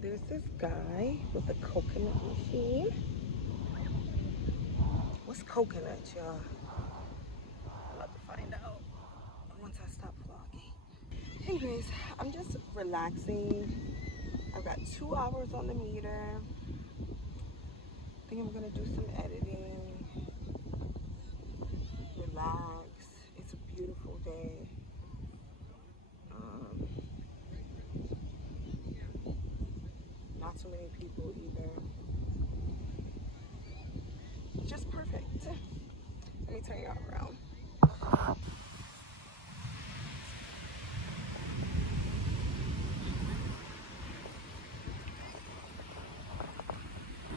There's this guy with the coconut machine. What's coconut, y'all? I'm about to find out once I stop vlogging. Anyways, I'm just relaxing. I've got 2 hours on the meter. I think I'm gonna do some editing. Relax. It's a beautiful day. Not too many people either. Just perfect. Let me turn y'all around.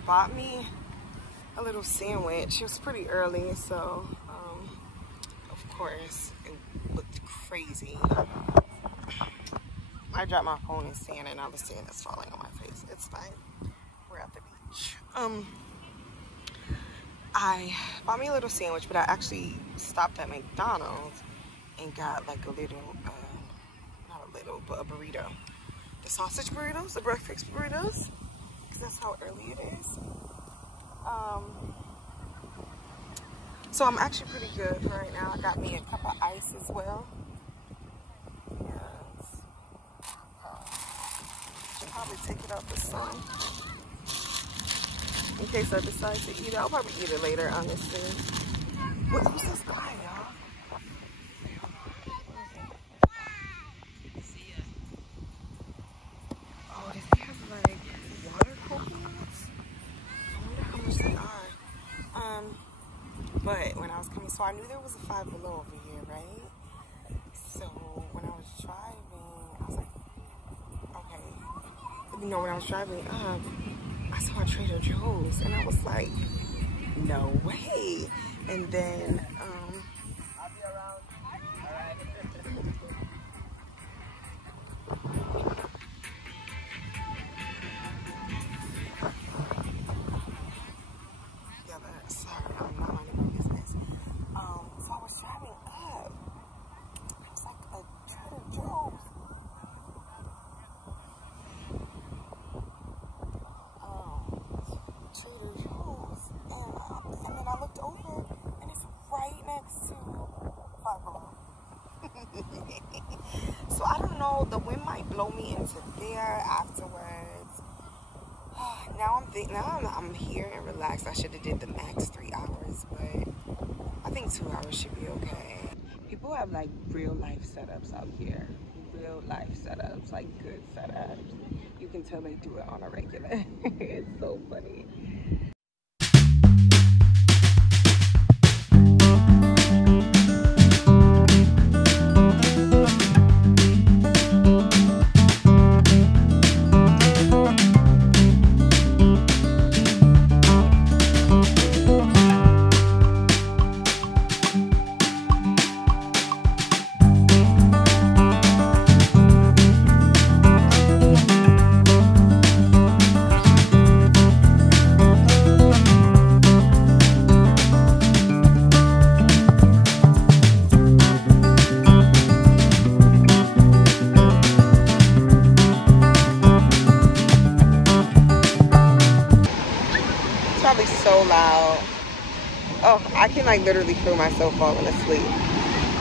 Bought me a little sandwich. It was pretty early, so of course it looked crazy. I dropped my phone in sand and now the sand is falling on my face. It's fine. We're at the beach. I bought me a little sandwich, but I actually stopped at McDonald's and got like a little, not a little, but a burrito. The sausage burritos, the breakfast burritos, because that's how early it is. So I'm actually pretty good for right now. I got me a cup of ice as well. Yes. Should probably take it out the sun. In case I decide to eat it. I'll probably eat it later, honestly. Who's this guy, y'all? Oh, this has like water coconuts. I wonder how much they are. But when I was coming, so I knew there was a Five Below over here, right? So when I was driving, I was like, okay. You know, when I was driving up, I saw a Trader Joe's and I was like, no way. And then I'll be around. All right. Yeah, but sorry, I'm not minding my business. So I was driving up. It was like a Trader Joe's. Trader Joe's, and then I looked over, and it's right next to Five Below. So I don't know. The wind might blow me into there afterwards. Now I'm here and relaxed. I should have did the max 3 hours, but I think 2 hours should be okay. People have like real life setups out here. Real life setups, like good setups. You can tell they do it on a regular. It's so funny. So loud. Oh, I can like literally feel myself falling asleep.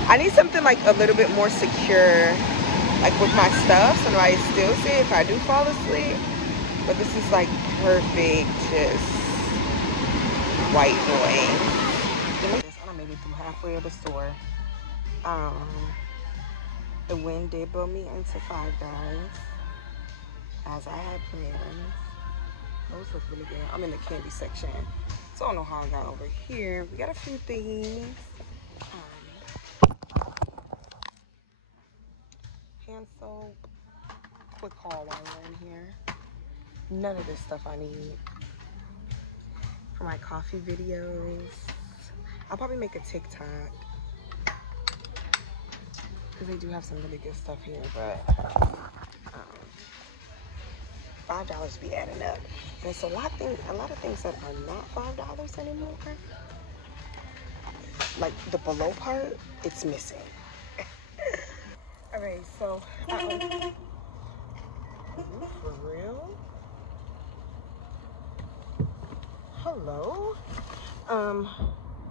I need something like a little bit more secure, like with my stuff, so I still see if I do fall asleep. But this is like perfect, just white noise. I done made it through halfway of the store. The wind did blow me into Five Guys, as I had planned. Those look really good. I'm in the candy section, so I don't know how I got over here. We got a few things. Hand soap. Quick haul while we're in here. None of this stuff I need for my coffee videos. I'll probably make a TikTok because they do have some really good stuff here, but $5 be adding up. There's a lot of things that are not $5 anymore. Like the below part, it's missing. Alright, so hello.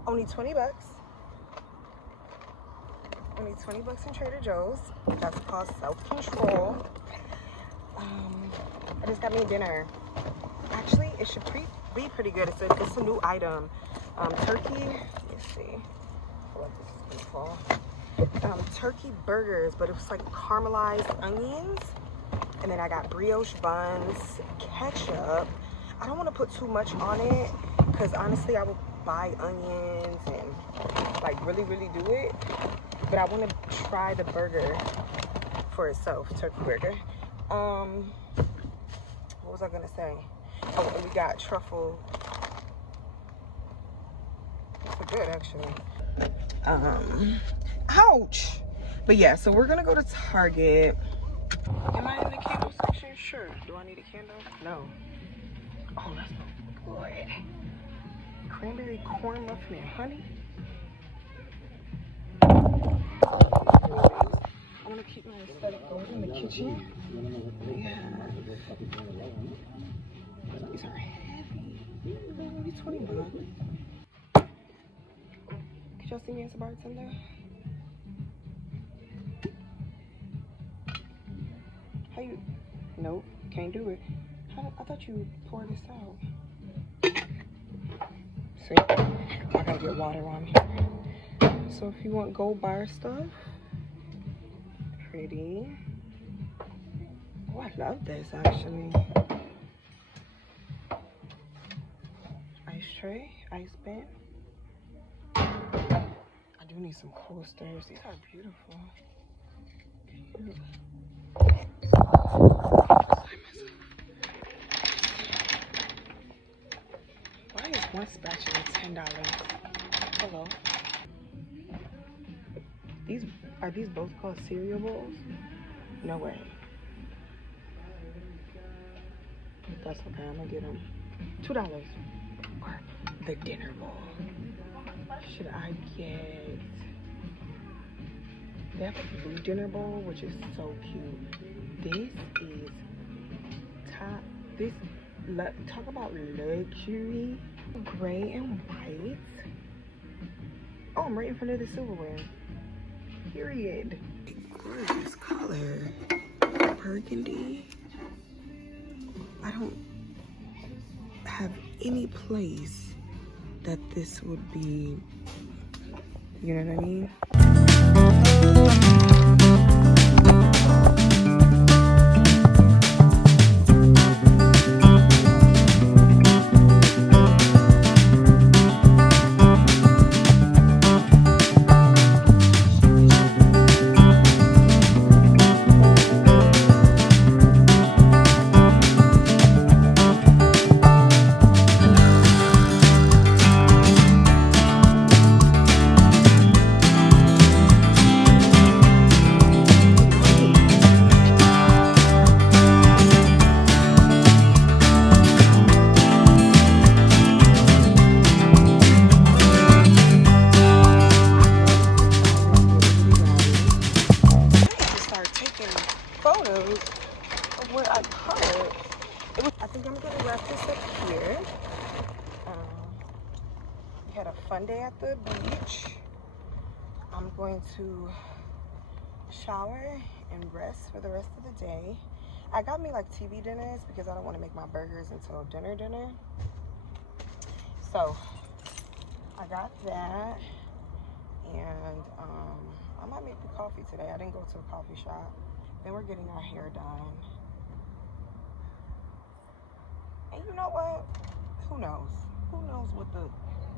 Only 20 bucks. Only 20 bucks in Trader Joe's. That's called self-control. I just got me dinner. Actually, it should be pretty good. It's a new item. Turkey. Let's see. I feel like this is gonna fall. Turkey burgers, but it was like caramelized onions. And then I got brioche buns, ketchup. I don't want to put too much on it because honestly, I would buy onions and like really do it. But I want to try the burger for itself, turkey burger. What was I gonna say? Oh, and we got truffle. It's good actually. Ouch. But yeah, so we're gonna go to Target. Am I in the candle section? Sure. Do I need a candle? No. Oh, that's good. Cranberry corn muffin and honey. I want to keep my aesthetic going in the kitchen. Yeah. These are heavy. Maybe 20 bucks. Could y'all see me as a bartender? How you? Nope, can't do it. I thought you poured this out. See, I gotta get water on here. So if you want gold bar stuff, pretty. Oh, I love this actually. Ice tray, ice bin. I do need some coasters. These are beautiful. Cute. Why is one spatula $10? Hello. Are these both called cereal bowls? No way. That's okay, I'm gonna get them. $2. Or the dinner bowl. Should I get... They have a blue dinner bowl, which is so cute. This is top... This... Talk about luxury. Gray and white. Oh, I'm right in front of the silverware. Period. Gorgeous color. Burgundy. I don't have any place that this would be, you know what I mean? I think I'm gonna wrap this up here. We had a fun day at the beach. I'm going to shower and rest for the rest of the day. I got me like TV dinners because I don't want to make my burgers until dinner. So I got that, and I might make the coffee today. I didn't go to a coffee shop. Then we're getting our hair done. And you know what? Who knows? Who knows what the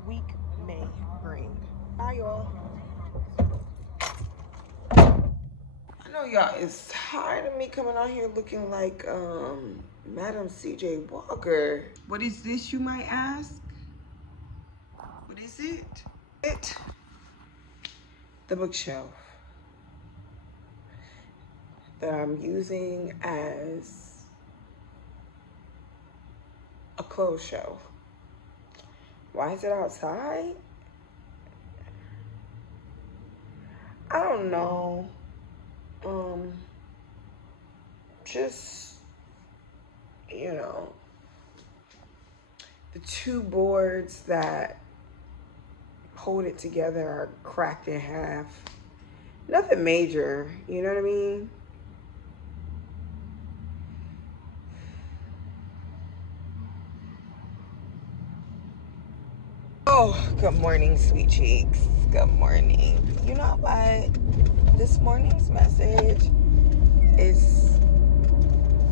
week may bring. Bye, y'all. I know y'all is tired of me coming out here looking like Madam CJ Walker. What is this, you might ask? What is it? The bookshelf that I'm using as a clothes shelf. Why is it outside? I don't know. Just, you know, the two boards that hold it together are cracked in half. Nothing major, you know what I mean? Oh, good morning, sweet cheeks. Good morning. You know what? This morning's message is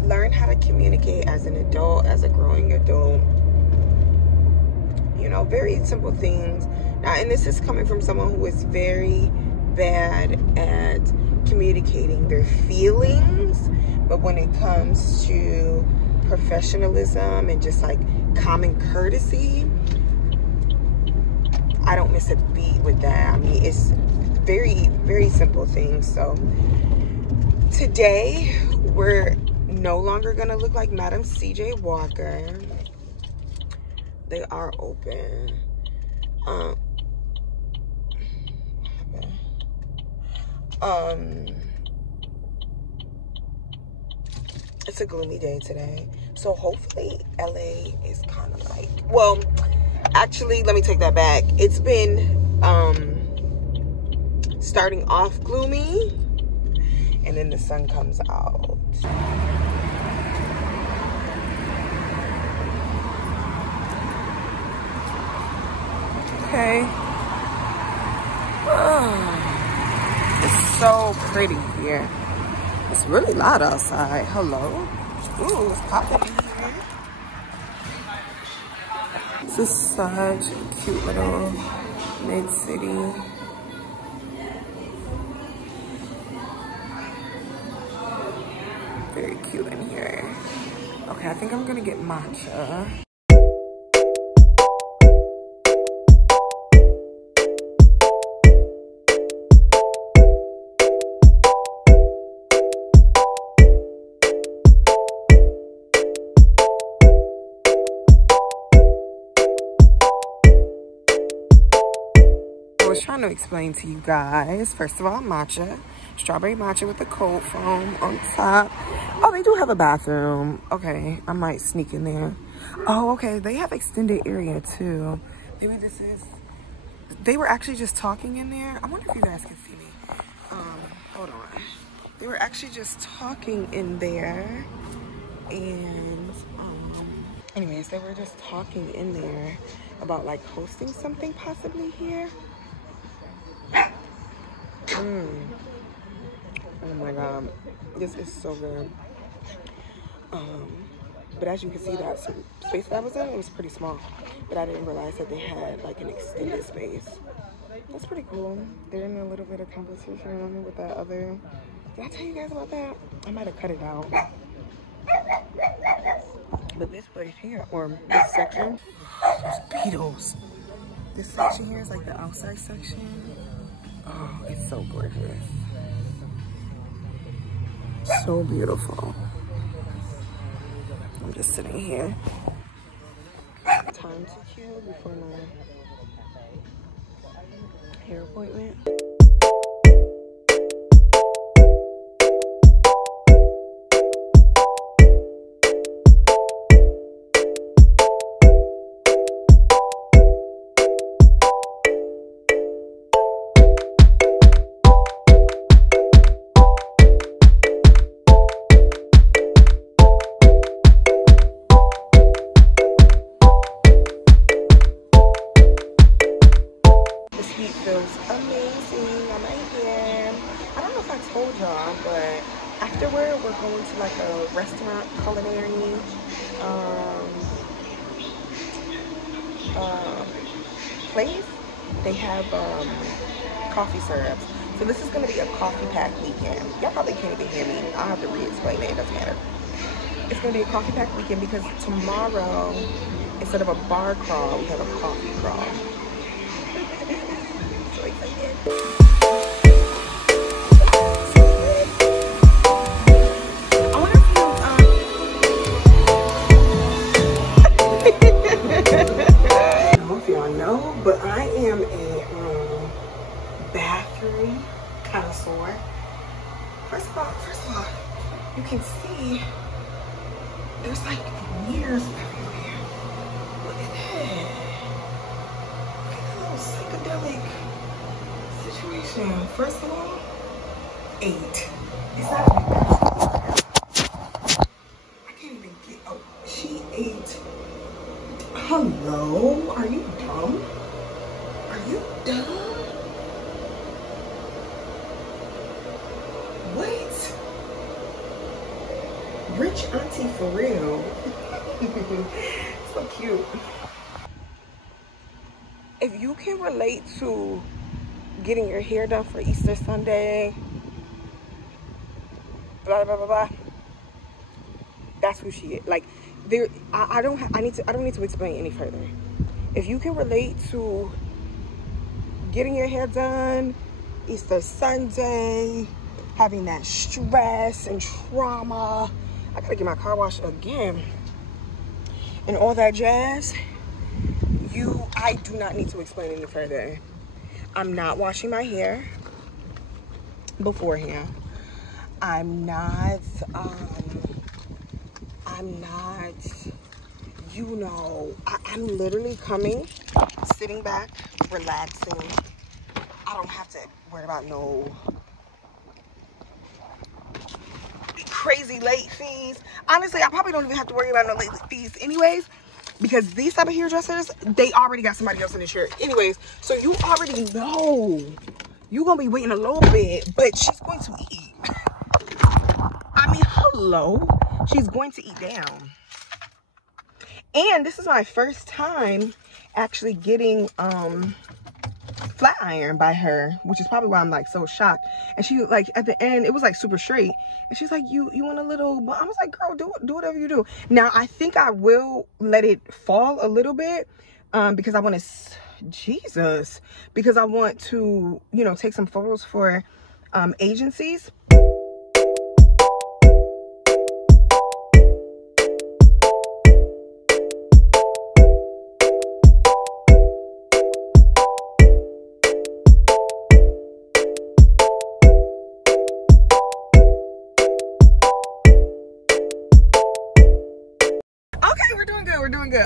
learn how to communicate as an adult, as a growing adult. You know, very simple things. Now, and this is coming from someone who is very bad at communicating their feelings, but when it comes to professionalism and just like common courtesy, I don't miss a beat with that. I mean, it's very, very simple things. So today we're no longer gonna look like Madam CJ Walker. They are open. It's a gloomy day today, so hopefully LA is kind of like, well, actually, let me take that back. It's been starting off gloomy, and then the sun comes out. Okay. It's so pretty here. It's really loud outside. Hello. Ooh, it's popping in here. This is such a cute little mid-city. Very cute in here. Okay, I think I'm gonna get matcha. I was trying to explain to you guys, first of all, matcha, strawberry matcha with the cold foam on top. Oh, they do have a bathroom. Okay, I might sneak in there. Oh, okay, they have extended area too. Maybe this is, they were actually just talking in there. I wonder if you guys can see me. Hold on. They were actually just talking in there, and anyways, they were just talking in there about like hosting something possibly here. Oh my god, this is so good. But as you can see, that space that I was in, it was pretty small, but I didn't realize that they had like an extended space. That's pretty cool. They're in a little bit of competition with that other. Did I tell you guys about that? I might have cut it out. But this place here, or this section, there's beetles. This section here is like the outside section. Oh, it's so gorgeous. So beautiful. I'm just sitting here. Time to kill before my hair appointment. Feels amazing. I'm right here. I don't know if I told y'all, but afterward we're going to like a restaurant culinary place. They have coffee syrups. So this is going to be a coffee pack weekend. Y'all probably can't even hear me. I'll have to re-explain it. It doesn't matter. It's going to be a coffee pack weekend because tomorrow, instead of a bar crawl, we have a coffee crawl. So excited. I wonder if I don't know if y'all know, but I am a bathroom connoisseur. First of all, you can see there's like mirrors everywhere. Look at that. little psychedelic situation. First of all, 8. It's not even that. I can't even get. Oh, she ate. Hello? Are you dumb? Are you dumb? What? Rich auntie for real. So cute. If you can relate to getting your hair done for Easter Sunday, blah blah blah blah, that's who she is. Like, there, I don't need to explain any further. If you can relate to getting your hair done Easter Sunday, having that stress and trauma, I gotta get my car washed again, and all that jazz, I do not need to explain any further. I'm not washing my hair beforehand. I'm not, you know, I'm literally coming, sitting back, relaxing. I don't have to worry about no crazy late fees. Honestly, I probably don't even have to worry about no late fees anyways, because these type of hairdressers, they already got somebody else in the shirt anyways. So you already know you're gonna be waiting a little bit, but she's going to eat. I mean, hello, she's going to eat down. And this is my first time actually getting flat iron by her, which is probably why I'm like so shocked. And she, like, at the end, it was like super straight, and she's like, you want a little, but I was like, girl, do whatever you do. Now I think I will let it fall a little bit, because I want to, because I want to, you know, take some photos for agencies.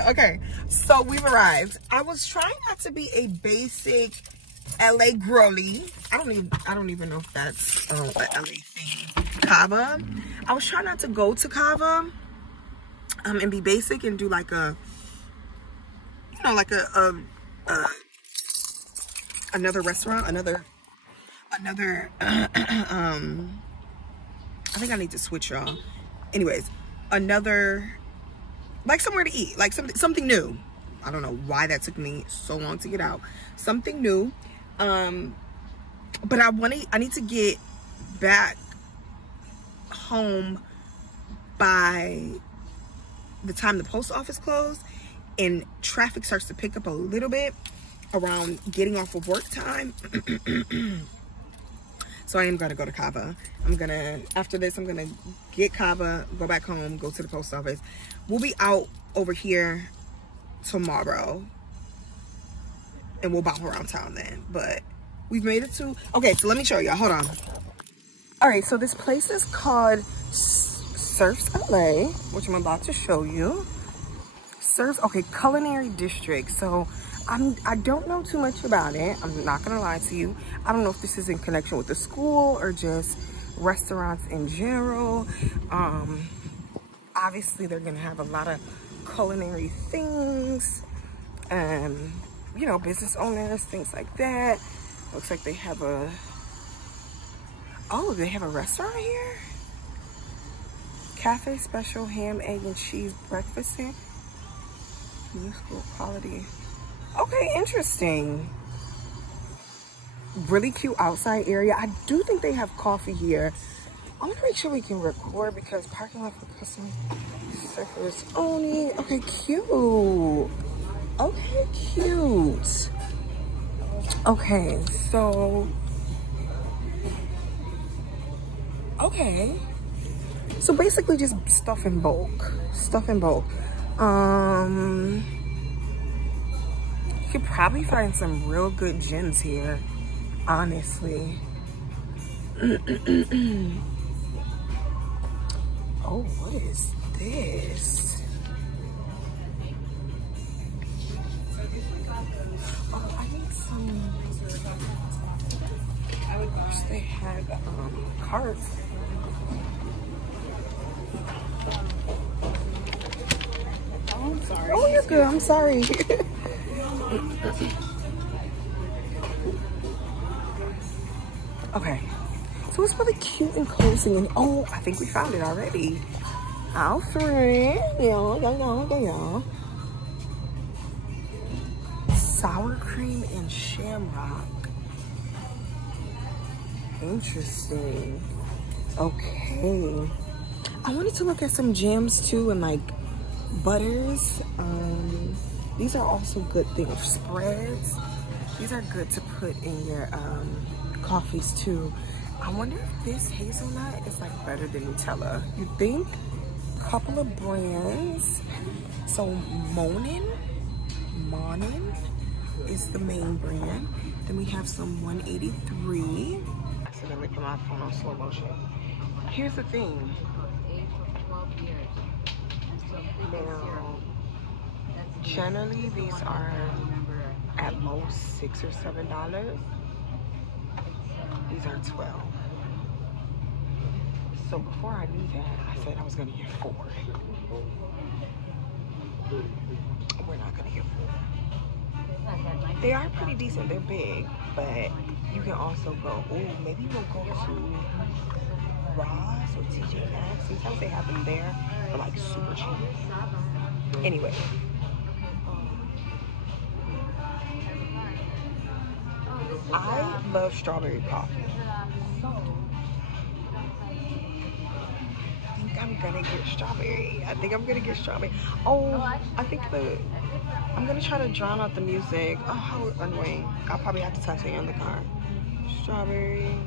Okay, so we've arrived. I was trying not to be a basic LA girly. I don't even know if that's a LA thing. Cava. I was trying not to go to Cava and be basic and do like a, you know, like another restaurant, another I think I need to switch, y'all. Anyways, another, like somewhere to eat, like something new. I don't know why that took me so long to get out. Something new. But I need to get back home by the time the post office closed and traffic starts to pick up a little bit around getting off of work time. So I am gonna go to Cava. After this, I'm gonna get Cava, go back home, go to the post office. We'll be out over here tomorrow and we'll bop around town then. But we've made it to, okay, so let me show y'all, hold on. All right, so this place is called Surfs LA, which I'm about to show you. Surfs, okay, Culinary District. So I don't know too much about it. I'm not gonna lie to you. I don't know if this is in connection with the school or just restaurants in general. Obviously they're gonna have a lot of culinary things, you know, business owners, things like that. Looks like they have a, oh, they have a restaurant here? Cafe Special Ham, Egg, and Cheese Breakfast here. New school quality. Okay, interesting. Really cute outside area. I do think they have coffee here. I want to make sure we can record because parking lot for customers, surfers only. Okay, cute. Okay, cute. Okay, so, okay. So basically just stuff in bulk. Stuff in bulk. You could probably find some real good gems here, honestly. Oh, what is this? Oh, I need some. I wish they had carts. Oh, I'm sorry. Oh, you're good. I'm sorry. Okay. So it's really cute and cozy. And oh, I think we found it already. Alfred. Yeah. Sour cream and shamrock. Interesting. Okay. I wanted to look at some jams too and like butters. These are also good things. Spreads. These are good to put in your coffees too. I wonder if this hazelnut is like better than Nutella. You think? Couple of brands. So Monin is the main brand. Then we have some 183. I accidentally put my phone on slow motion. Here's the thing. Now, generally these are at most $6 or $7. These are 12. So before I knew that, I said I was gonna get 4. We're not gonna get 4. They are pretty decent. They're big, but you can also go. Oh, maybe we'll go to Ross or TJ Maxx. Sometimes they have them there for like super cheap. Anyway. I love strawberry coffee. I'm gonna get strawberry. I think I'm gonna get strawberry. Oh, I think I'm gonna try to drown out the music. Oh, how annoying. I'll probably have to talk to you in the car. Strawberry.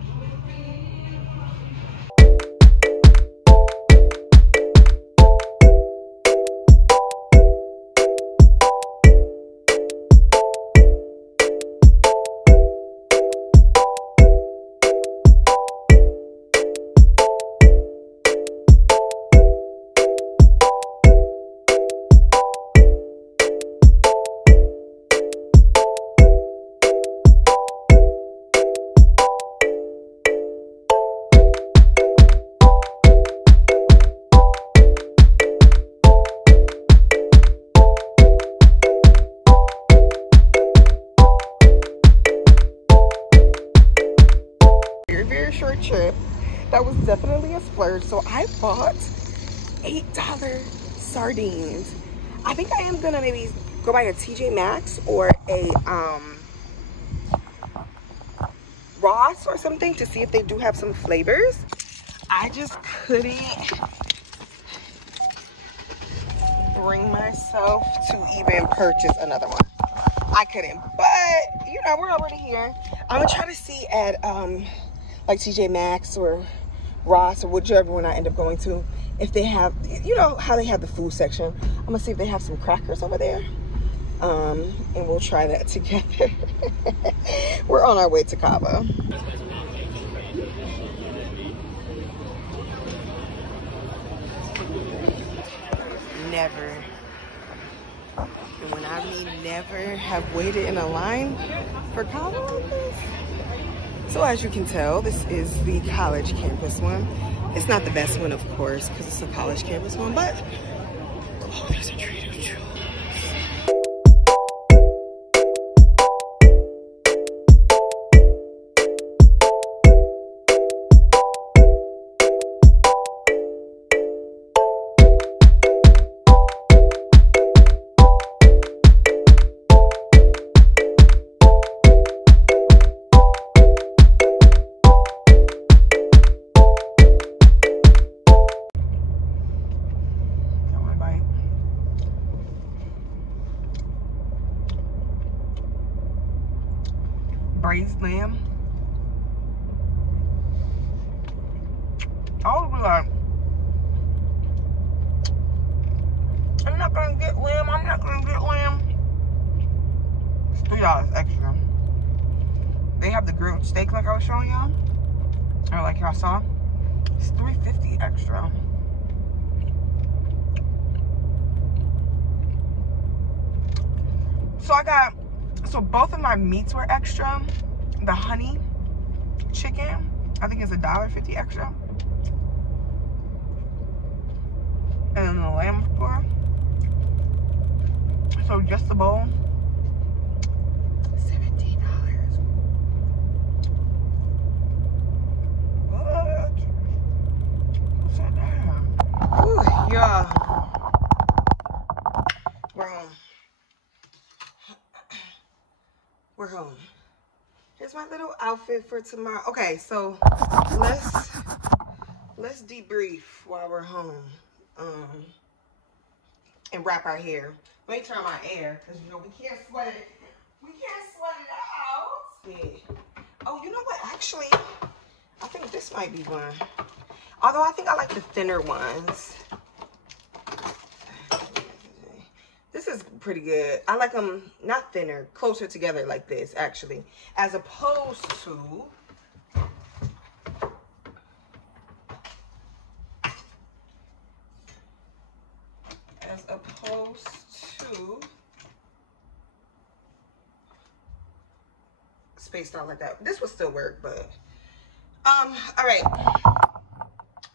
Short trip. That was definitely a splurge. So I bought $8 sardines. I think I am gonna maybe go by a TJ Maxx or a Ross or something to see if they do have some flavors. I just couldn't bring myself to even purchase another one. I couldn't, but you know, we're already here. I'm gonna try to see at like TJ Maxx or Ross or whichever one I end up going to, if they have, you know how they have the food section. I'm gonna see if they have some crackers over there, and we'll try that together. We're on our way to Cabo. Never, and when I mean never, have waited in a line for Cabo like this. So as you can tell, this is the college campus one. It's not the best one, of course, because it's a college campus one, but oh, there's a Trader Joe's. Braised lamb. Oh, I'm not gonna get lamb. I'm not gonna get lamb. It's $3 extra. They have the grilled steak like I was showing y'all, or like y'all saw. It's $3.50 extra. So I got So both of my meats were extra. The honey chicken, I think it's $1.50 extra. And then the lamb score. So just the bowl, $17. What? Who said that? Ooh, yeah. We're home. We're home. Here's my little outfit for tomorrow. Okay, so let's debrief while we're home. And wrap our hair. Let me turn my air, because you know we can't sweat it. We can't sweat it out. Yeah. Oh, you know what? Actually, I think this might be one. Although I think I like the thinner ones. This is pretty good. I like them not thinner, closer together like this, actually. As opposed to spaced out like that. This would still work, but all right.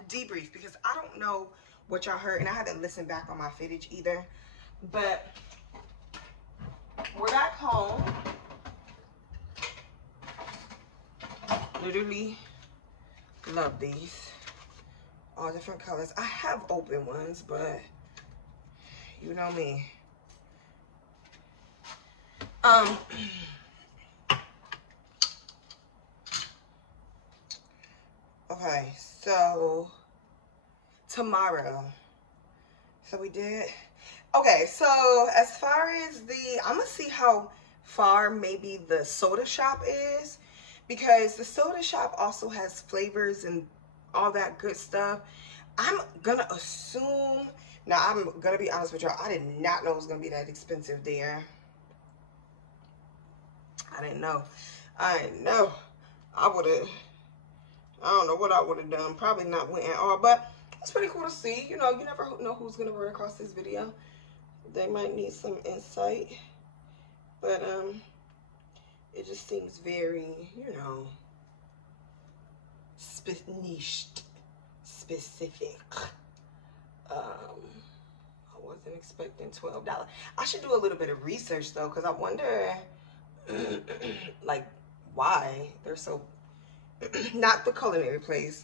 Debrief, because I don't know what y'all heard, and I had to listen back on my footage either. But we're back home. Literally love these. All different colors. I have open ones, but you know me. Okay, so tomorrow. So we did. Okay, so as far as I'm gonna see how far maybe the soda shop is, because the soda shop also has flavors and all that good stuff. I'm gonna assume, now I'm gonna be honest with y'all, I did not know it was gonna be that expensive there. I didn't know. I don't know what I would have done. Probably not went at all, but it's pretty cool to see. You know, you never know who's gonna run across this video. They might need some insight, but it just seems very, you know, niched, specific. I wasn't expecting $12. I should do a little bit of research though, because I wonder, like, why they're so. Not the culinary place.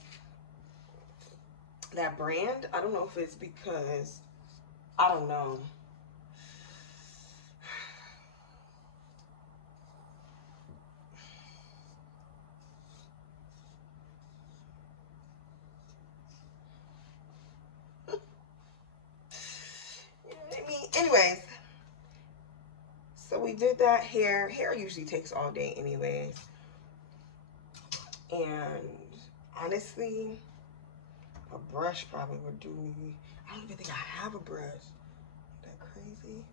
That brand, I don't know if it's because, I don't know. You know what I mean? Anyways, so we did that hair. Hair usually takes all day anyways. And honestly, a brush probably would do me. I don't even think I have a brush. Isn't that crazy?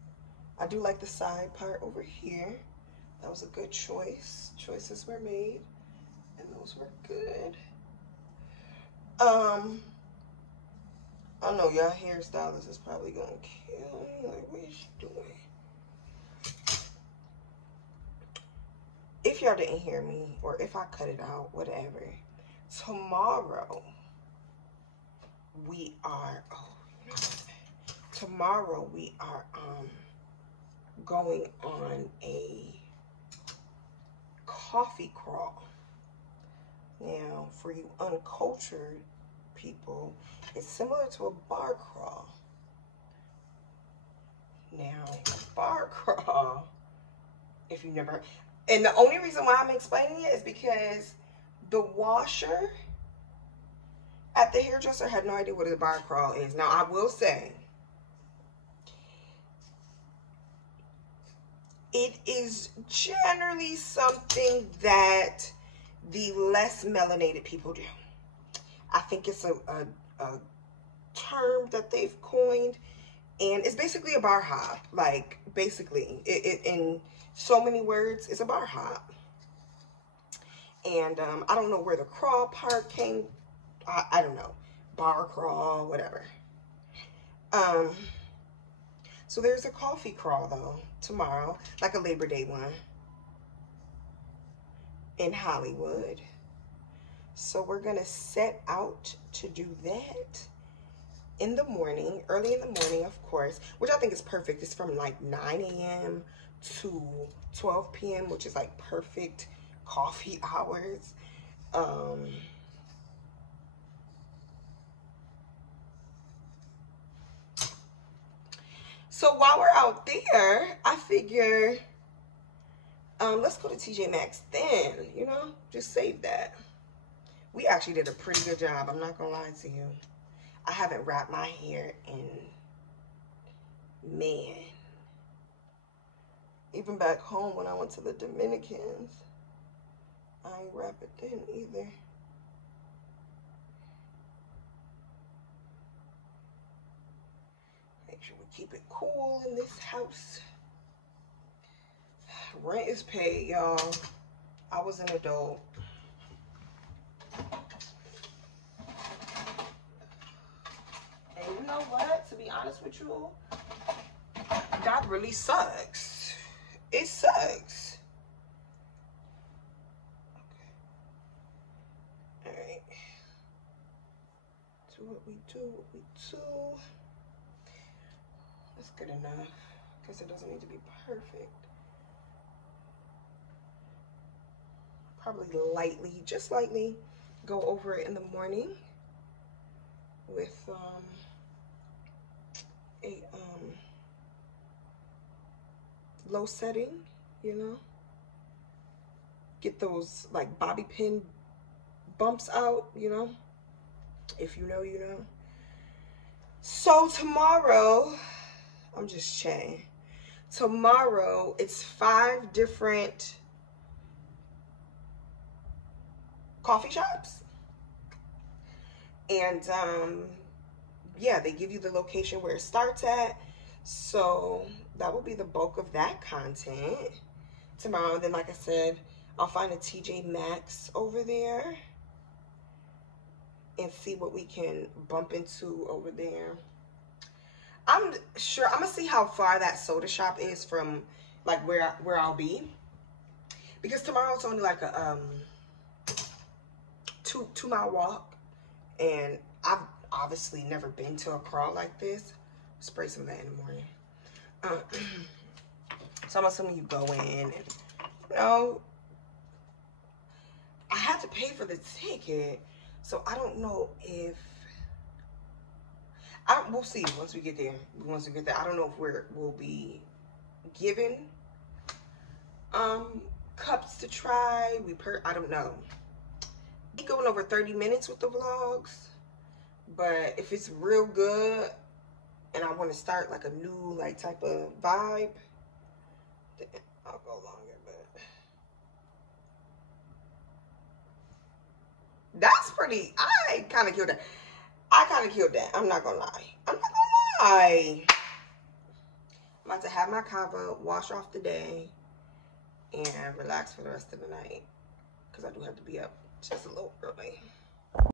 I do like the side part over here. That was a good choice. Choices were made, and those were good. I don't know, y'all hairstylist is probably gonna kill me. Like, what is she doing? If y'all didn't hear me, or if I cut it out, whatever. Tomorrow, we are, tomorrow we are going on a coffee crawl. Now, for you uncultured people, it's similar to a bar crawl. Now, a bar crawl, if you never, and the only reason why I'm explaining it is because the washer at the hairdresser had no idea what a bar crawl is. Now, I will say, it is generally something that the less melanated people do. I think it's a term that they've coined, and it's basically a bar hop. Like, basically, it in so many words, it's a bar hop. And I don't know where the crawl part came. I don't know. Bar crawl, whatever. So there's a coffee crawl though tomorrow, like a Labor Day one in Hollywood. So we're gonna set out to do that in the morning, early in the morning, of course, which I think is perfect. It's from like 9 a.m. to 12 p.m., which is like perfect coffee hours. So while we're out there, I figure, let's go to TJ Maxx then, you know, just save that. We actually did a pretty good job. I'm not gonna lie to you. I haven't wrapped my hair in, man. Even back home when I went to the Dominicans, I ain't wrap it then either. Make sure we keep it cool in this house. Rent is paid, y'all. I was an adult. And you know what? To be honest with you, that really sucks. It sucks. Okay. Alright. Do what we do, what we do. That's good enough. Because it doesn't need to be perfect. Probably lightly, just lightly, go over it in the morning with a low setting, you know. Get those like bobby pin bumps out, you know. If you know, you know. So tomorrow, I'm just chatting. Tomorrow, it's 5 different coffee shops. And yeah, they give you the location where it starts at. So that will be the bulk of that content tomorrow. And then, like I said, I'll find a TJ Maxx over there and see what we can bump into over there. I'm sure I'm gonna see how far that soda shop is from like where I'll be, because tomorrow it's only like a 2-mile walk, and I've obviously never been to a crawl like this. Spray some of that in the morning. So I'm assuming you go in and, you know, I had to pay for the ticket, so I don't know if we'll see once we get there. Once we get there, I don't know if we'll be given cups to try. I don't know. Be going over 30 minutes with the vlogs, but if it's real good and I want to start like a new like type of vibe, then I'll go longer. But that's pretty. I kind of killed that. I'm not gonna lie. I'm about to have my kava, wash off the day, and relax for the rest of the night, because I do have to be up just a little early.